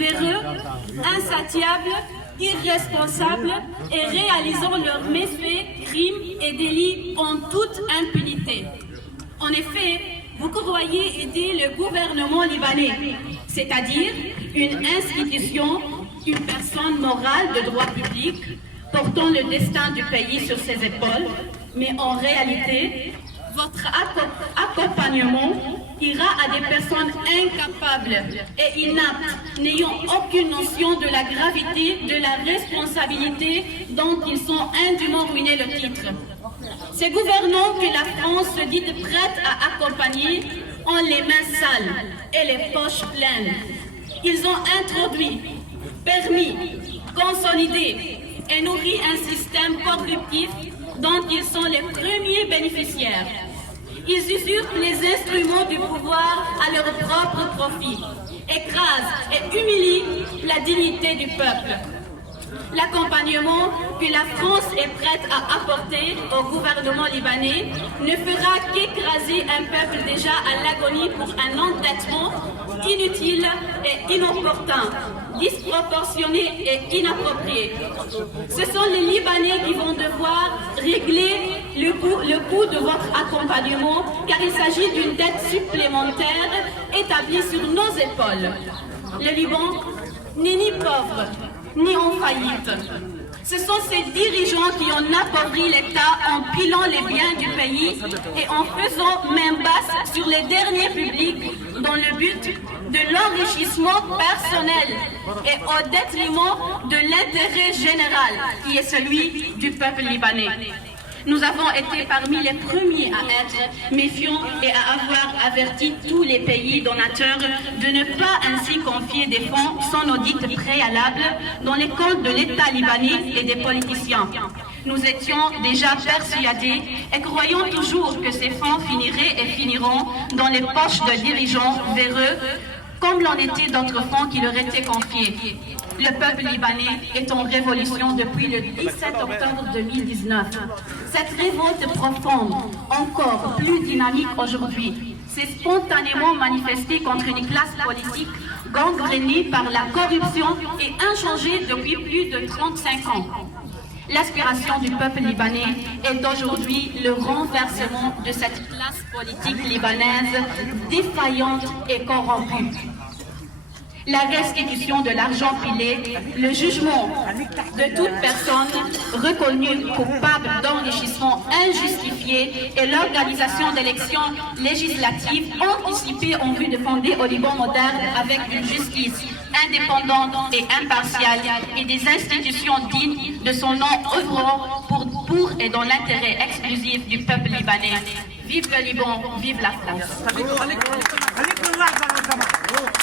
véreux, insatiables, irresponsables et réalisant leurs méfaits, crimes et délits en toute impunité. En effet, vous croyez aider le gouvernement libanais, c'est-à-dire une institution, une personne morale de droit public, portant le destin du pays sur ses épaules, mais en réalité, votre accompagnement ira à des personnes incapables et inaptes, n'ayant aucune notion de la gravité, de la responsabilité dont ils sont indûment ruinés le titre. Ces gouvernants que la France se dit prête à accompagner ont les mains sales et les poches pleines. Ils ont introduit, permis, consolidé et nourri un système corruptif dont ils sont les premiers bénéficiaires. Ils usurpent les instruments du pouvoir à leur propre profit, écrasent et humilient la dignité du peuple. L'accompagnement que la France est prête à apporter au gouvernement libanais ne fera qu'écraser un peuple déjà à l'agonie pour un endettement inutile et inopportun, disproportionné et inapproprié. Ce sont les Libanais qui vont devoir régler le coût de votre accompagnement, car il s'agit d'une dette supplémentaire établie sur nos épaules. Le Liban n'est ni pauvre, ni en faillite. Ce sont ces dirigeants qui ont appauvri l'État en pilant les biens du pays et en faisant main basse sur les derniers publics dans le but de l'enrichissement personnel et au détriment de l'intérêt général qui est celui du peuple libanais. Nous avons été parmi les premiers à être méfiants et à avoir averti tous les pays donateurs de ne pas ainsi confier des fonds sans audit préalable dans les comptes de l'État libanais et des politiciens. Nous étions déjà persuadés et croyons toujours que ces fonds finiraient et finiront dans les poches de dirigeants véreux, comme l'en étaient d'autres fonds qui leur étaient confiés. Le peuple libanais est en révolution depuis le 17 octobre 2019. Cette révolte profonde, encore plus dynamique aujourd'hui, s'est spontanément manifestée contre une classe politique gangrénée par la corruption et inchangée depuis plus de 35 ans. L'aspiration du peuple libanais est aujourd'hui le renversement de cette classe politique libanaise défaillante et corrompue. La restitution de l'argent pilé, le jugement de toute personne reconnue coupable d'enrichissement injustifié et l'organisation d'élections législatives anticipées en vue de fonder au Liban moderne avec une justice indépendante et impartiale et des institutions dignes de son nom œuvrant pour et dans l'intérêt exclusif du peuple libanais. Vive le Liban, vive la France.